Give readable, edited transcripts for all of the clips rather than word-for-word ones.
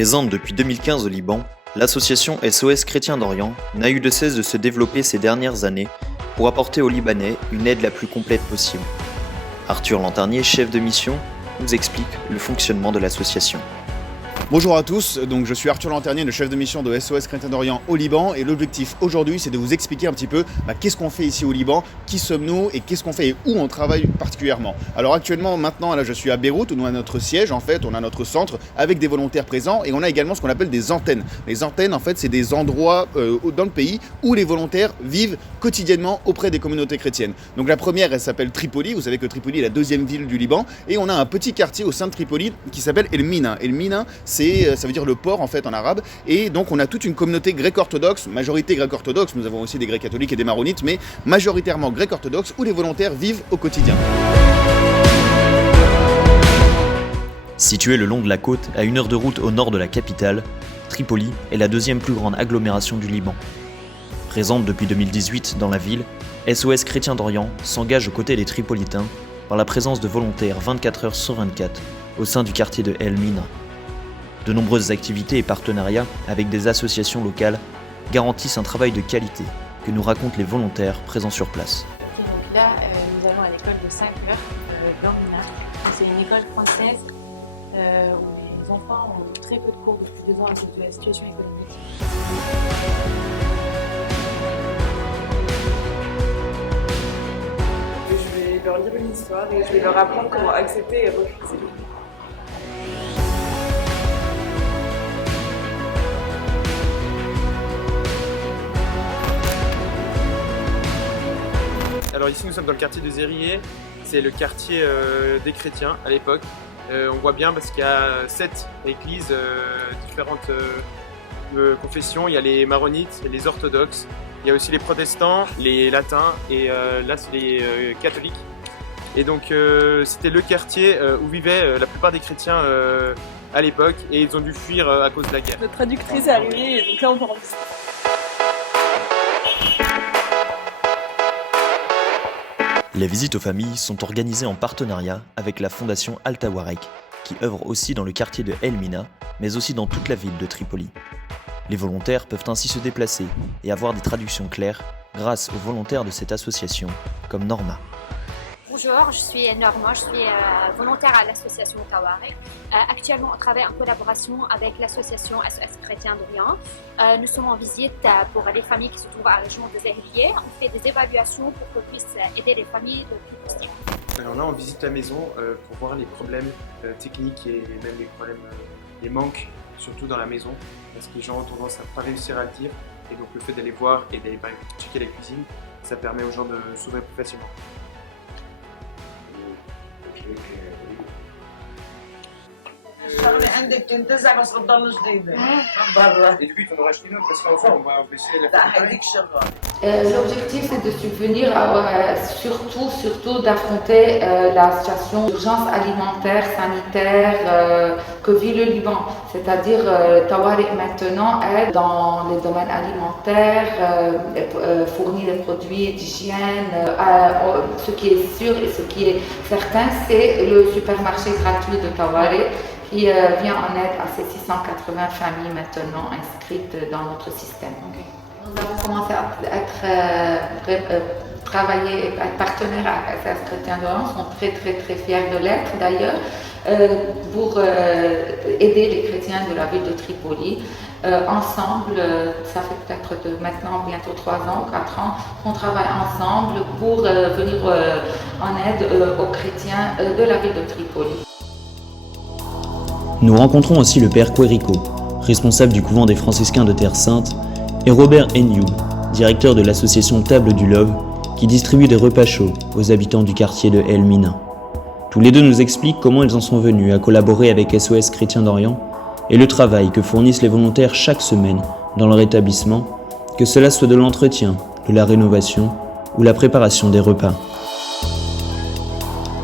Présente depuis 2015 au Liban, l'association SOS Chrétiens d'Orient n'a eu de cesse de se développer ces dernières années pour apporter aux Libanais une aide la plus complète possible. Arthur Lanternier, chef de mission, nous explique le fonctionnement de l'association. Bonjour à tous, donc je suis Arthur Lanternier, le chef de mission de SOS Chrétiens d'Orient au Liban, et l'objectif aujourd'hui c'est de vous expliquer un petit peu qu'est-ce qu'on fait ici au Liban, qui sommes-nous et qu'est-ce qu'on fait et où on travaille particulièrement. Alors actuellement, maintenant, là je suis à Beyrouth, où on a notre siège en fait, on a notre centre avec des volontaires présents, et on a également ce qu'on appelle des antennes. Les antennes en fait c'est des endroits dans le pays où les volontaires vivent quotidiennement auprès des communautés chrétiennes. Donc la première elle s'appelle Tripoli, vous savez que Tripoli est la deuxième ville du Liban, et on a un petit quartier au sein de Tripoli qui s'appelle El Mina. El Mina ça veut dire le port en fait en arabe, et donc on a toute une communauté gréco-orthodoxe, majorité gréco-orthodoxe, nous avons aussi des grecs catholiques et des maronites, mais majoritairement gréco-orthodoxe, où les volontaires vivent au quotidien. Située le long de la côte, à 1 heure de route au nord de la capitale, Tripoli est la deuxième plus grande agglomération du Liban. Présente depuis 2018 dans la ville, SOS Chrétiens d'Orient s'engage aux côtés des Tripolitains par la présence de volontaires 24 heures sur 24 au sein du quartier de El Mina. De nombreuses activités et partenariats avec des associations locales garantissent un travail de qualité que nous racontent les volontaires présents sur place. Donc là, nous allons à l'école de 5 heures, Mina. C'est une école française où les enfants ont très peu de cours depuis 2 ans à cause de la situation économique. Je vais leur lire une histoire et je vais leur apprendre comment accepter et refuser. Alors ici nous sommes dans le quartier de Zérié, c'est le quartier des chrétiens à l'époque. On voit bien parce qu'il y a 7 églises, différentes confessions. Il y a les maronites, les orthodoxes, il y a aussi les protestants, les latins et là c'est les catholiques. Et donc c'était le quartier où vivaient la plupart des chrétiens à l'époque, et ils ont dû fuir à cause de la guerre. Notre traductrice est arrivée et donc là on part en visite. Les visites aux familles sont organisées en partenariat avec la fondation Al-Tawarek, qui œuvre aussi dans le quartier de El Mina, mais aussi dans toute la ville de Tripoli. Les volontaires peuvent ainsi se déplacer et avoir des traductions claires grâce aux volontaires de cette association, comme Norma. Bonjour, je suis Norma, je suis volontaire à l'association Tawarek. Actuellement, on travaille en collaboration avec l'association SOS Chrétiens d'Orient. Nous sommes en visite pour les familles qui se trouvent à la région de Zérié. On fait des évaluations pour qu'on puisse aider les familles le plus possible. Alors là, on visite la maison pour voir les problèmes techniques et même les problèmes, les manques, surtout dans la maison, parce que les gens ont tendance à ne pas réussir à le dire. Et donc le fait d'aller voir et d'aller checker la cuisine, ça permet aux gens de s'ouvrir plus facilement. Et du coup, il faudra acheter une autre parce qu'enfin, on va baisser la L'objectif, c'est de subvenir surtout d'affronter la situation d'urgence alimentaire, sanitaire que vit le Liban. C'est-à-dire, Tawarek maintenant aide dans les domaines alimentaires, fournit des produits d'hygiène. Ce qui est sûr et ce qui est certain, c'est le supermarché gratuit de Tawarek qui vient en aide à ces 680 familles maintenant inscrites dans notre système. Nous avons commencé à travailler et à être partenaires avec SOS Chrétiens d'Orient, sont très fiers de l'être d'ailleurs, pour aider les chrétiens de la ville de Tripoli. Ensemble, ça fait peut-être maintenant bientôt 3 ans ou 4 ans qu'on travaille ensemble pour venir en aide aux chrétiens de la ville de Tripoli. Nous rencontrons aussi le père Querico, responsable du couvent des franciscains de Terre Sainte, et Robert Enyou, directeur de l'association Table du Love, qui distribue des repas chauds aux habitants du quartier de El Mina. Tous les deux nous expliquent comment ils en sont venus à collaborer avec SOS Chrétiens d'Orient et le travail que fournissent les volontaires chaque semaine dans leur établissement, que cela soit de l'entretien, de la rénovation ou la préparation des repas.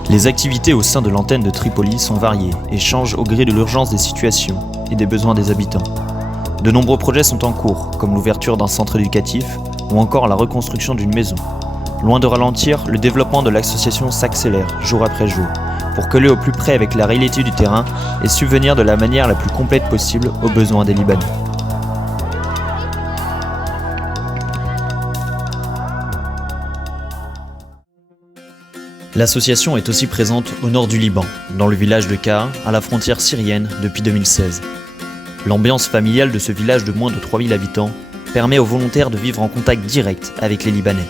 Les activités au sein de l'antenne de Tripoli sont variées et changent au gré de l'urgence des situations et des besoins des habitants. De nombreux projets sont en cours, comme l'ouverture d'un centre éducatif ou encore la reconstruction d'une maison. Loin de ralentir, le développement de l'association s'accélère jour après jour pour coller au plus près avec la réalité du terrain et subvenir de la manière la plus complète possible aux besoins des Libanais. L'association est aussi présente au nord du Liban, dans le village de Ka'a, à la frontière syrienne, depuis 2016. L'ambiance familiale de ce village de moins de 3000 habitants permet aux volontaires de vivre en contact direct avec les Libanais.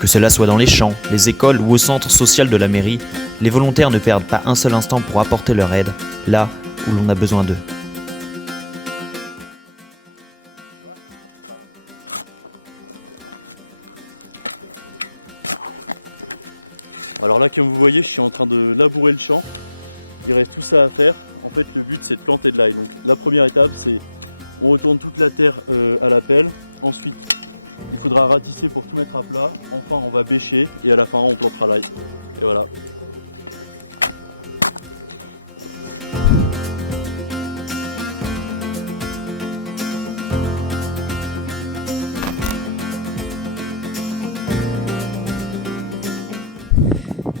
Que cela soit dans les champs, les écoles ou au centre social de la mairie, les volontaires ne perdent pas un seul instant pour apporter leur aide, là où l'on a besoin d'eux. Alors là, comme vous voyez, je suis en train de labourer le champ. Il reste tout ça à faire. En fait, le but, c'est de planter de l'ail. Donc, la première étape, c'est on retourne toute la terre à la pelle. Ensuite, il faudra ratisser pour tout mettre à plat. Enfin, on va bêcher et à la fin, on plantera l'ail. Et voilà.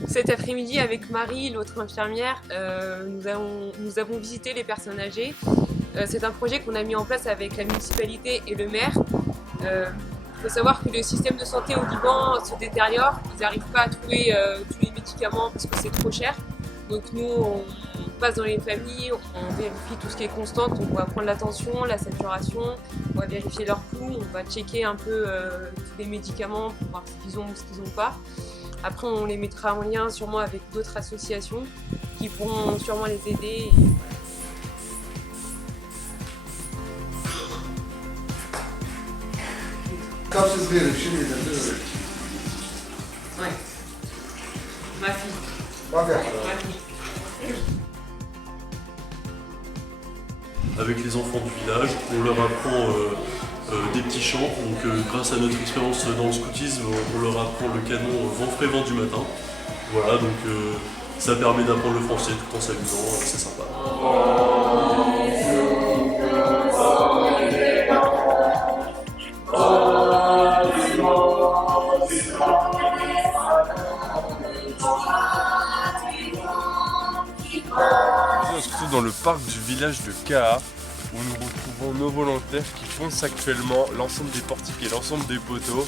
Cet après-midi, avec Marie, l'autre infirmière, nous avons visité les personnes âgées. C'est un projet qu'on a mis en place avec la municipalité et le maire. Il faut savoir que le système de santé au Liban se détériore. Ils n'arrivent pas à trouver tous les médicaments parce que c'est trop cher. Donc nous, on passe dans les familles, on vérifie tout ce qui est constant. On va prendre la tension, la saturation, on va vérifier leur pouls, on va checker un peu tous les médicaments pour voir ce qu'ils ont ou ce qu'ils n'ont pas. Après, on les mettra en lien sûrement avec d'autres associations qui pourront sûrement les aider. Ouais. Ma fille. Ma fille. Avec les enfants du village, on leur apprend des petits chants. Donc grâce à notre expérience dans le scoutisme, on leur apprend le canon vent frais, vent du matin. Voilà, donc ça permet d'apprendre le français tout en s'amusant, c'est sympa. On se retrouve dans le parc du village de Ka'a, où nous retrouvons nos volontaires qui foncent actuellement l'ensemble des portiques et l'ensemble des poteaux,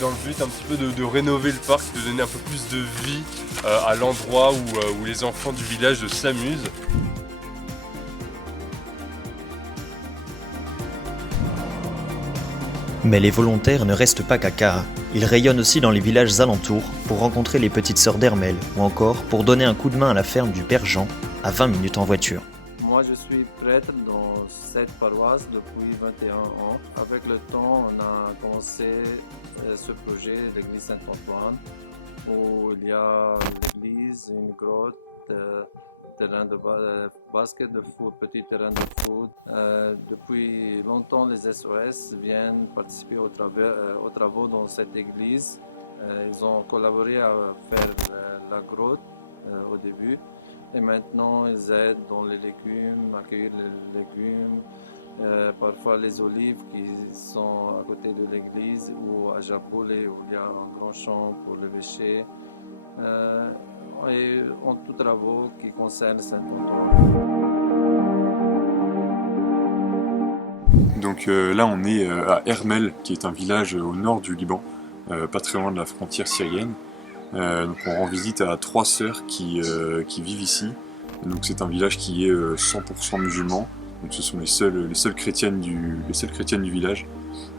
dans le but un petit peu de rénover le parc, de donner un peu plus de vie à l'endroit où les enfants du village s'amusent. Mais les volontaires ne restent pas qu'à Ka'a. Ils rayonnent aussi dans les villages alentours pour rencontrer les petites sœurs d'Hermel ou encore pour donner un coup de main à la ferme du Père Jean, à 20 minutes en voiture. Moi, je suis prêtre dans cette paroisse depuis 21 ans. Avec le temps, on a commencé ce projet, l'église Saint-Antoine, où il y a l'église, une grotte, terrain de basket de foot, petit terrain de foot. Depuis longtemps, les SOS viennent participer aux travaux dans cette église. Ils ont collaboré à faire la grotte au début. Et maintenant, ils aident dans les légumes, accueillir les légumes, parfois les olives qui sont à côté de l'église ou à Jaboulé où il y a un grand champ pour le bêcher. Et en tout travaux qui concernent Saint-Antoine. Donc là, on est à Hermel, qui est un village au nord du Liban, pas très loin de la frontière syrienne. Donc on rend visite à 3 sœurs qui vivent ici. Donc c'est un village qui est 100% musulman. Donc ce sont les seules chrétiennes du village.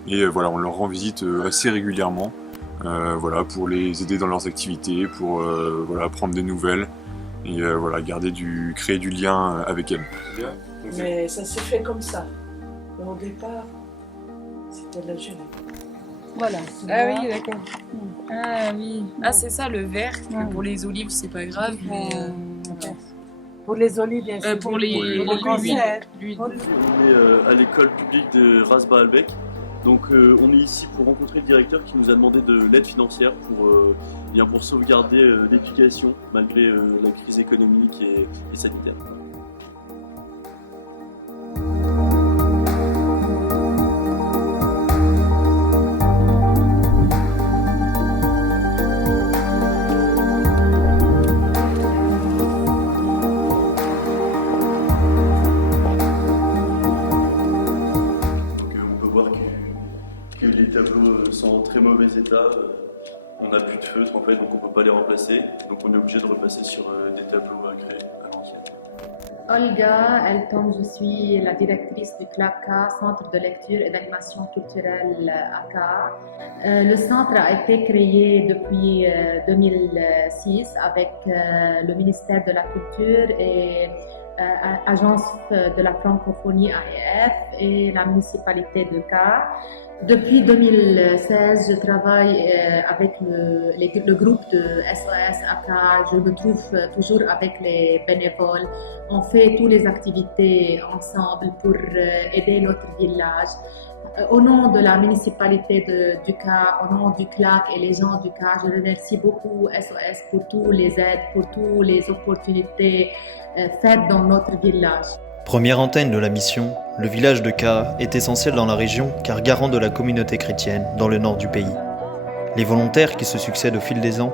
Et voilà, on leur rend visite assez régulièrement. Voilà, pour les aider dans leurs activités, pour voilà, prendre des nouvelles et voilà, créer du lien avec elles. Mais ça s'est fait comme ça. Mais au départ, c'était la jeune. Voilà. Ah oui, d'accord. Ah oui. Ah, c'est ça le vert. Pour les olives, c'est pas grave. Mais pour les olives, bien sûr. Pour les cancer. On est à l'école publique de Ras Baalbek. Donc on est ici pour rencontrer le directeur qui nous a demandé de l'aide financière pour sauvegarder l'éducation malgré la crise économique et sanitaire. mauvais état, on n'a plus de feutre en fait, donc on ne peut pas les remplacer. Donc on est obligé de repasser sur des tableaux à créer à l'ancienne. Olga Elton, je suis la directrice du Club K, Centre de lecture et d'animation culturelle à K. Le centre a été créé depuis 2006 avec le ministère de la Culture et Agence de la francophonie AEF et la municipalité de K. Depuis 2016, je travaille avec le groupe de SOS AK. Je me trouve toujours avec les bénévoles. On fait toutes les activités ensemble pour aider notre village. Au nom de la municipalité du K, au nom du CLAC et les gens du K, je remercie beaucoup SOS pour tous les aides, pour toutes les opportunités faites dans notre village. Première antenne de la mission, le village de Ka est essentiel dans la région car garant de la communauté chrétienne dans le nord du pays. Les volontaires qui se succèdent au fil des ans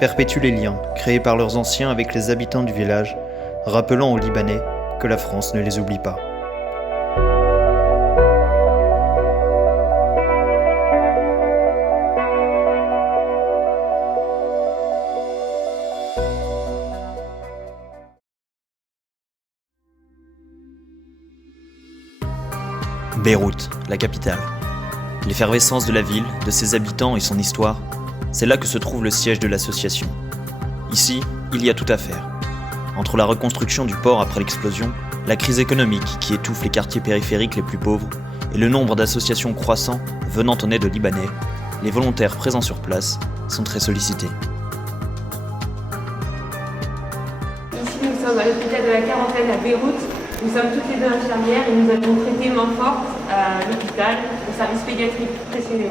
perpétuent les liens créés par leurs anciens avec les habitants du village, rappelant aux Libanais que la France ne les oublie pas. Beyrouth, la capitale. L'effervescence de la ville, de ses habitants et son histoire, c'est là que se trouve le siège de l'association. Ici, il y a tout à faire. Entre la reconstruction du port après l'explosion, la crise économique qui étouffe les quartiers périphériques les plus pauvres et le nombre d'associations croissant venant en aide aux Libanais, les volontaires présents sur place sont très sollicités. Ici, nous sommes à l'hôpital de la Quarantaine à Beyrouth. Nous sommes toutes les deux infirmières et nous allons traiter main forte à l'hôpital, au service pédiatrique précisément.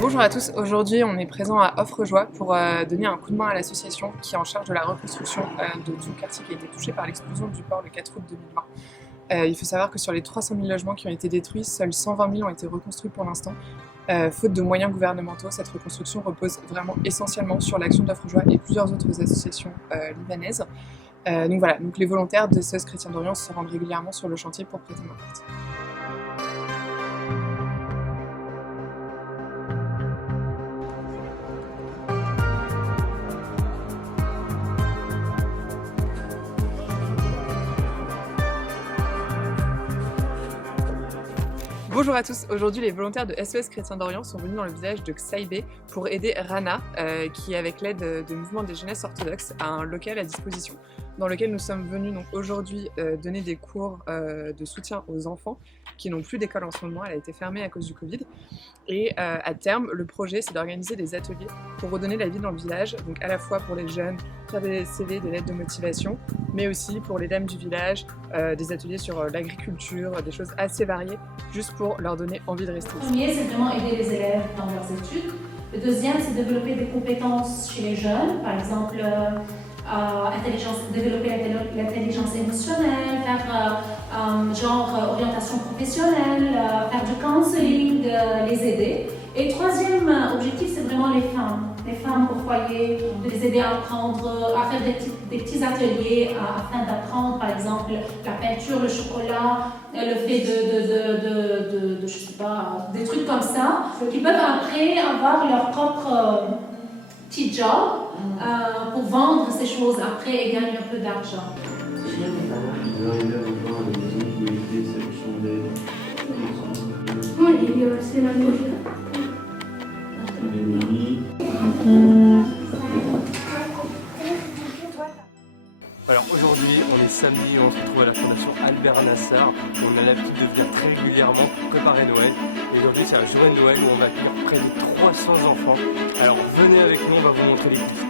Bonjour à tous, aujourd'hui on est présent à Offre-Joie pour donner un coup de main à l'association qui est en charge de la reconstruction de tout le quartier qui a été touché par l'explosion du port le 4 août 2020. Il faut savoir que sur les 300 000 logements qui ont été détruits, seuls 120 000 ont été reconstruits pour l'instant. Faute de moyens gouvernementaux, cette reconstruction repose vraiment essentiellement sur l'action d'Offre-Joie et plusieurs autres associations libanaises. Donc voilà, donc les volontaires de SOS Chrétiens d'Orient se rendent régulièrement sur le chantier pour prêter main forte. Bonjour à tous, aujourd'hui les volontaires de SOS Chrétiens d'Orient sont venus dans le village de Ksaïbé pour aider Rana, qui avec l'aide de Mouvement des Jeunesses Orthodoxes a un local à disposition dans lequel nous sommes venus donc aujourd'hui donner des cours de soutien aux enfants qui n'ont plus d'école en ce moment, elle a été fermée à cause du Covid. Et à terme, le projet c'est d'organiser des ateliers pour redonner la vie dans le village, donc à la fois pour les jeunes, faire des CV, des lettres de motivation, mais aussi pour les dames du village, des ateliers sur l'agriculture, des choses assez variées, juste pour leur donner envie de rester ici. Le premier, c'est vraiment aider les élèves dans leurs études. Le deuxième, c'est développer des compétences chez les jeunes, par exemple développer l'intelligence émotionnelle, faire orientation professionnelle, faire du counseling, les aider. Et troisième objectif, c'est vraiment les femmes au foyer, de les aider à apprendre, à faire des petits ateliers afin d'apprendre, par exemple, la peinture, le chocolat, le fait je sais pas, des trucs comme ça, qui peuvent après avoir leur propre petit job pour vendre ces choses après et gagner un peu d'argent. Alors aujourd'hui, on est samedi et on se retrouve à la Fondation Albert Nassar. On a l'habitude de venir très régulièrement pour préparer Noël. Et aujourd'hui, c'est un journée de Noël où on va accueillir près de 300 enfants. Alors venez avec nous, on va vous montrer les coulisses.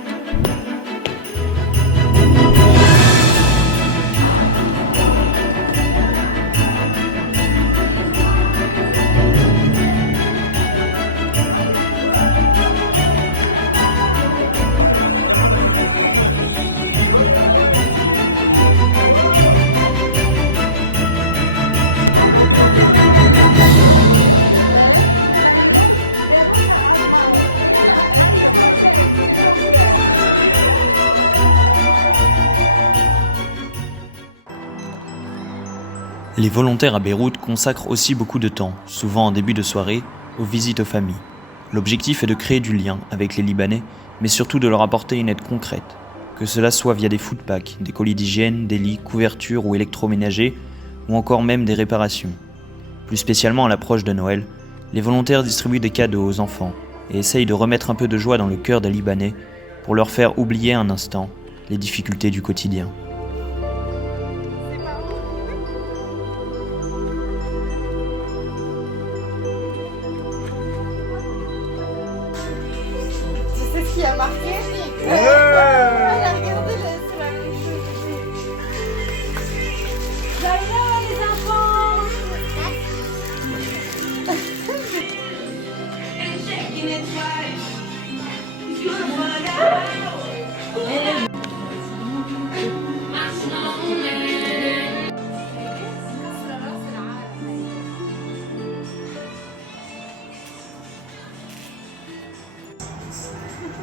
Les volontaires à Beyrouth consacrent aussi beaucoup de temps, souvent en début de soirée, aux visites aux familles. L'objectif est de créer du lien avec les Libanais, mais surtout de leur apporter une aide concrète, que cela soit via des food packs, des colis d'hygiène, des lits, couvertures ou électroménagers, ou encore même des réparations. Plus spécialement à l'approche de Noël, les volontaires distribuent des cadeaux aux enfants et essayent de remettre un peu de joie dans le cœur des Libanais pour leur faire oublier un instant les difficultés du quotidien. Tu sais ce qui a marqué? Regardez, c'est la même chose. Joyeux les enfants!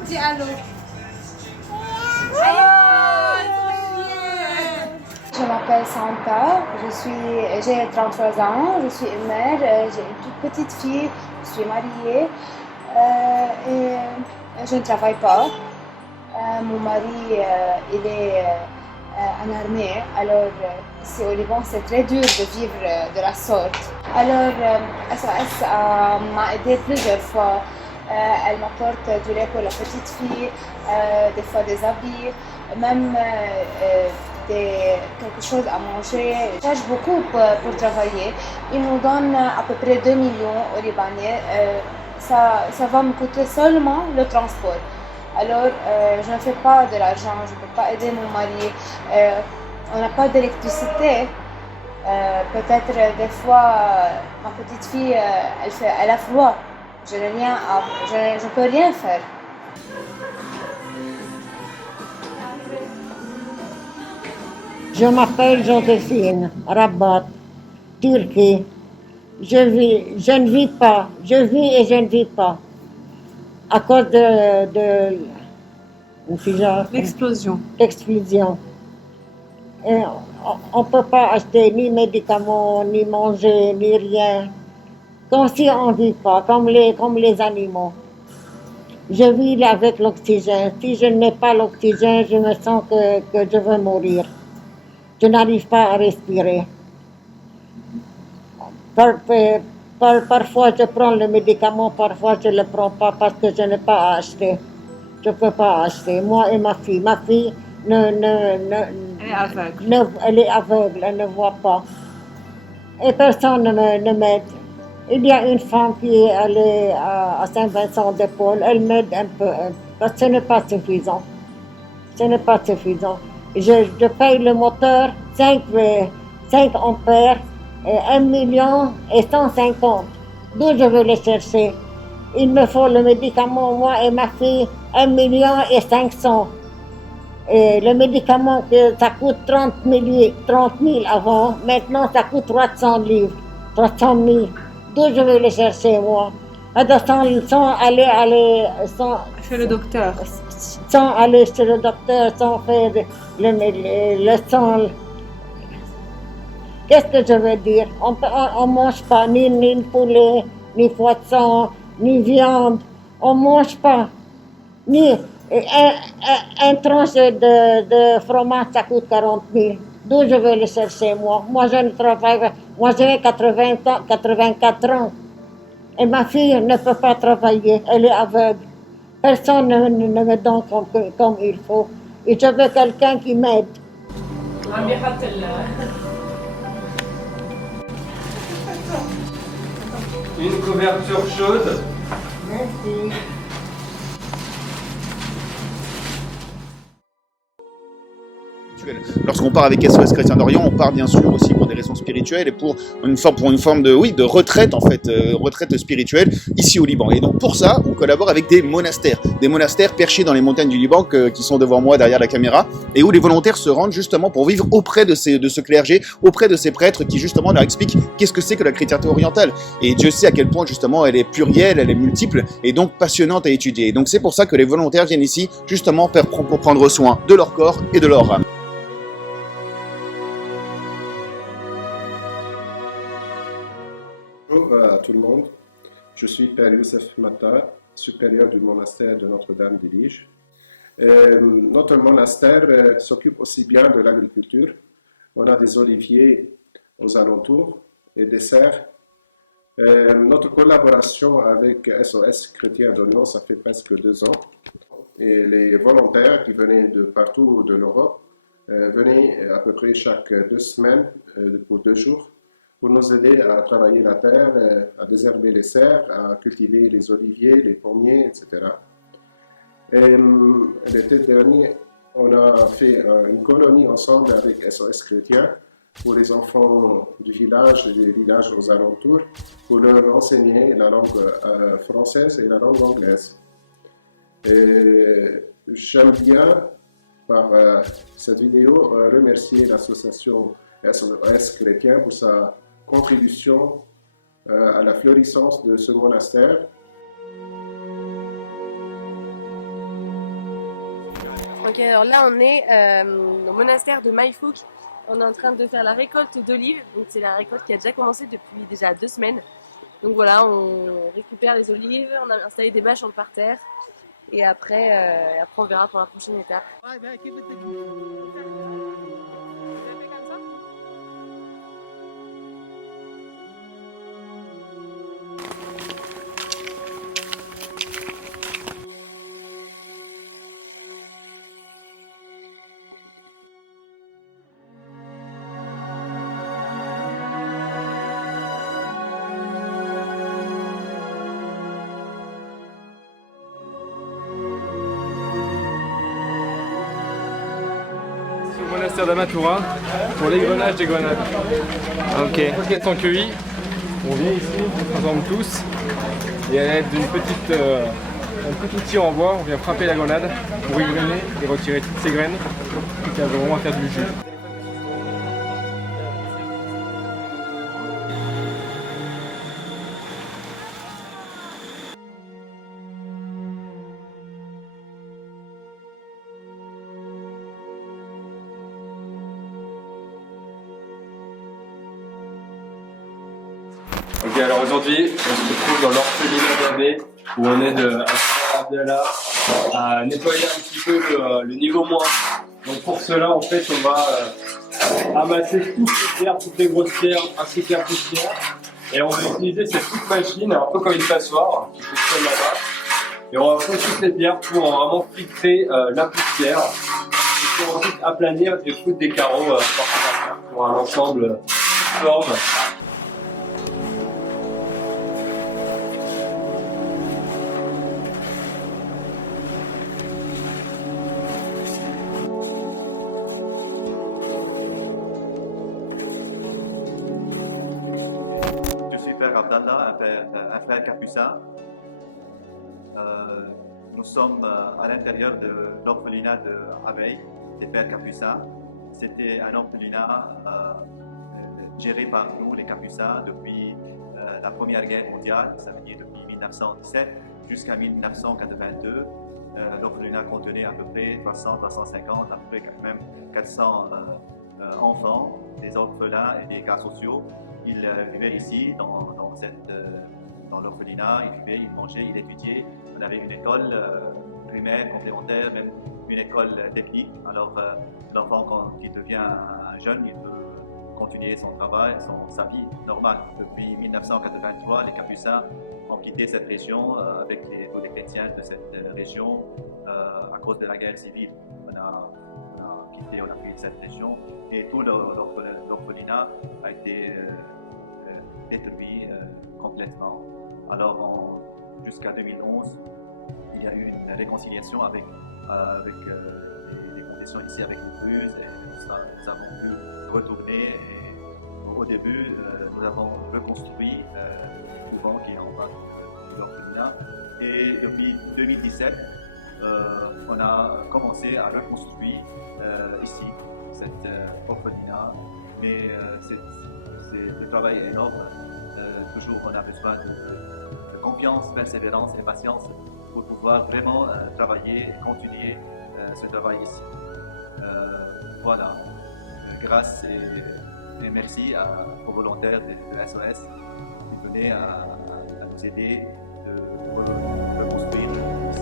Dis allô. Je m'appelle Santa, j'ai 33 ans, je suis une mère, j'ai une toute petite fille, je suis mariée et je ne travaille pas. Mon mari il est en armée, alors ici au Liban c'est très dur de vivre de la sorte. Alors SOS m'a aidé plusieurs fois. Elle m'apporte du lait pour la petite fille, des fois des habits, même quelque chose à manger. Je cherche beaucoup pour travailler. Ils nous donnent à peu près 2 millions au Libanais. Ça va me coûter seulement le transport. Alors, je ne fais pas de l'argent, je ne peux pas aider mon mari. On n'a pas d'électricité. Peut-être des fois, ma petite fille, elle a froid. Je ne peux rien faire. Je m'appelle Joséphine Rabat, Turquie. Je ne vis pas. Je vis et je ne vis pas. À cause de l'explosion. Et on ne peut pas acheter ni médicaments, ni manger, ni rien. Comme si on ne vit pas, comme les animaux. Je vis avec l'oxygène. Si je n'ai pas l'oxygène, je me sens que je vais mourir. Je n'arrive pas à respirer. Parfois, je prends le médicament, parfois, je ne le prends pas parce que je n'ai pas à acheter. Je ne peux pas acheter. Moi et ma fille. Ma fille elle est aveugle. Elle est aveugle, elle ne voit pas. Et personne ne m'aide. Il y a une femme qui est allée à Saint-Vincent-de-Paul, elle m'aide un peu, parce que ce n'est pas suffisant. Ce n'est pas suffisant. Je paye le moteur 5 ampères, 1 million et 150. D'où je vais les chercher? Il me faut le médicament, moi et ma fille, 1 million et 500. Et le médicament, ça coûte 30 000 avant, maintenant ça coûte 300 livres, 300 000. D'où je vais les chercher, moi? Sans aller chez le docteur. Sans aller chez le docteur, sans faire le sang. Qu'est-ce que je veux dire? On ne mange pas ni poulet, ni poisson, ni viande. On ne mange pas. Ni un tranche de fromage, ça coûte 40 000. D'où je vais le chercher, moi? Moi, je ne travaille pas. Moi, j'ai 84 ans. Et ma fille ne peut pas travailler. Elle est aveugle. Personne ne me donne comme il faut. Et je veux quelqu'un qui m'aide. Une couverture chaude. Merci. Lorsqu'on part avec SOS Chrétien d'Orient, on part bien sûr aussi pour des raisons spirituelles et pour une forme de retraite en fait, retraite spirituelle ici au Liban. Et donc pour ça, on collabore avec des monastères perchés dans les montagnes du Liban qui sont devant moi derrière la caméra et où les volontaires se rendent justement pour vivre auprès de ce clergé, auprès de ces prêtres qui justement leur expliquent qu'est-ce que c'est que la chrétienté orientale. Et Dieu sait à quel point justement elle est plurielle, elle est multiple et donc passionnante à étudier. Et donc c'est pour ça que les volontaires viennent ici justement pour prendre soin de leur corps et de leur âme. Je suis Père Youssef Matar, supérieur du monastère de Notre-Dame de Lige. Notre monastère s'occupe aussi bien de l'agriculture. On a des oliviers aux alentours et des serres. Notre collaboration avec SOS Chrétien d'Orient, ça fait presque 2 ans. Et les volontaires qui venaient de partout de l'Europe venaient à peu près chaque 2 semaines pour 2 jours pour nous aider à travailler la terre, à désherber les serres, à cultiver les oliviers, les pommiers, etc. Et l'été dernier, on a fait une colonie ensemble avec SOS Chrétien pour les enfants du village et des villages aux alentours pour leur enseigner la langue française et la langue anglaise. Et j'aime bien, par cette vidéo, remercier l'association SOS Chrétien pour sa contribution à la florissance de ce monastère. Ok, alors là on est au monastère de Maïfouk. On est en train de faire la récolte d'olives. Donc c'est la récolte qui a déjà commencé depuis déjà 2 semaines. Donc voilà, on récupère les olives, on a installé des bâches en parterre. Et après on verra pour la prochaine étape. Monastère d'Amatura pour l'égrenage des grenades. Ok. Une fois qu'elles sont cueillies, on vient ici, on se rassemble tous et à l'aide d'un petit outil en bois, on vient frapper la grenade pour égrener et retirer toutes ces graines qui serviront à faire du jus. Ok, alors aujourd'hui, on se retrouve dans l'orphelinat d'Abbé où on aide Abdallah à nettoyer un petit peu le niveau moins. Donc pour cela, en fait, on va amasser toutes les pierres, toutes les grosses pierres, ainsi que la poussière. Et on va utiliser cette petite machine, un peu comme une passoire, qui fonctionne là-bas. Et on va prendre toutes les pierres pour vraiment filtrer la poussière. Et pour ensuite aplanir et foutre des carreaux pour un ensemble uniforme. Abdallah, un frère capucin. Nous sommes à l'intérieur de l'orphelinat de Abeille, des pères capucins. C'était un orphelinat géré par nous, les capucins, depuis la Première Guerre mondiale, ça veut dire depuis 1917 jusqu'à 1982. L'orphelinat contenait à peu près 300-350, à peu près même 400 enfants, des orphelins et des cas sociaux. Ils vivaient ici, dans l'orphelinat, ils vivaient, ils mangeaient, ils étudiaient. On avait une école primaire, complémentaire, même une école technique. Alors l'enfant, quand il devient un jeune, il peut continuer son travail, sa vie normale. Depuis 1983, les Capucins ont quitté cette région avec tous les chrétiens de cette région à cause de la guerre civile. On a fui cette région et tout l'orphelinat a été détruit complètement. Alors jusqu'à 2011, il y a eu une réconciliation avec les conditions ici, avec une ruse, et nous avons pu retourner. Et au début, nous avons reconstruit le couvent qui est en bas de l'orphelinat. Et depuis 2017, on a commencé à reconstruire ici cet orphelinat. Mais c'est un travail énorme. Toujours, on a besoin de confiance, persévérance et patience pour pouvoir vraiment travailler et continuer ce travail ici. Voilà. Grâce et merci aux volontaires de SOS qui venaient à nous nous aider de reconstruire ici.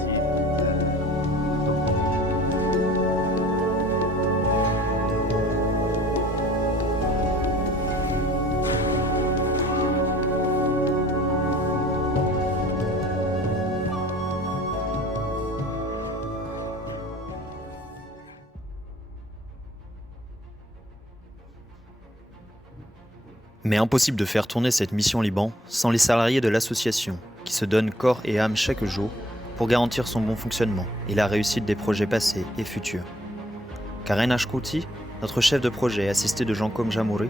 Mais impossible de faire tourner cette mission Liban sans les salariés de l'association, qui se donnent corps et âme chaque jour pour garantir son bon fonctionnement et la réussite des projets passés et futurs. Karen Ashkouti, notre chef de projet assisté de Jean-Com Jamouri,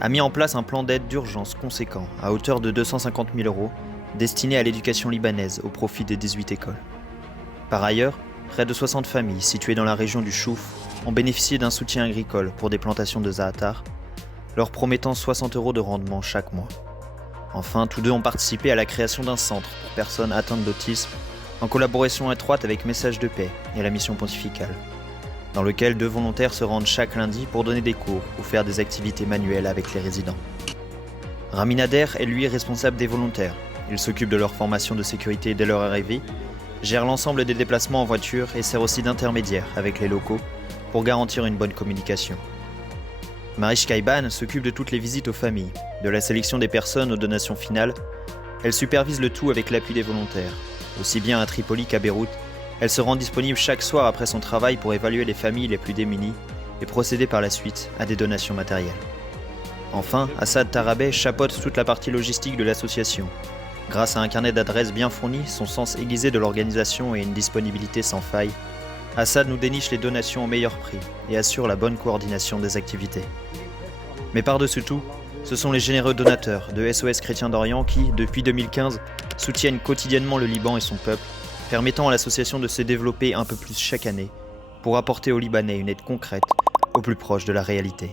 a mis en place un plan d'aide d'urgence conséquent à hauteur de 250 000 € destiné à l'éducation libanaise au profit des 18 écoles. Par ailleurs, près de 60 familles situées dans la région du Chouf ont bénéficié d'un soutien agricole pour des plantations de za'atar, leur promettant 60 € de rendement chaque mois. Enfin, tous deux ont participé à la création d'un centre pour personnes atteintes d'autisme, en collaboration étroite avec Message de Paix et la mission pontificale, dans lequel 2 volontaires se rendent chaque lundi pour donner des cours ou faire des activités manuelles avec les résidents. Rami Nader est lui responsable des volontaires. Il s'occupe de leur formation de sécurité dès leur arrivée, gère l'ensemble des déplacements en voiture et sert aussi d'intermédiaire avec les locaux pour garantir une bonne communication. Marish Kaiban s'occupe de toutes les visites aux familles, de la sélection des personnes aux donations finales. Elle supervise le tout avec l'appui des volontaires. Aussi bien à Tripoli qu'à Beyrouth, elle se rend disponible chaque soir après son travail pour évaluer les familles les plus démunies et procéder par la suite à des donations matérielles. Enfin, Assad Tarabeh chapeaute toute la partie logistique de l'association. Grâce à un carnet d'adresses bien fourni, son sens aiguisé de l'organisation et une disponibilité sans faille, Assad nous déniche les donations au meilleur prix et assure la bonne coordination des activités. Mais par-dessus tout, ce sont les généreux donateurs de SOS Chrétiens d'Orient qui, depuis 2015, soutiennent quotidiennement le Liban et son peuple, permettant à l'association de se développer un peu plus chaque année pour apporter aux Libanais une aide concrète, au plus proche de la réalité.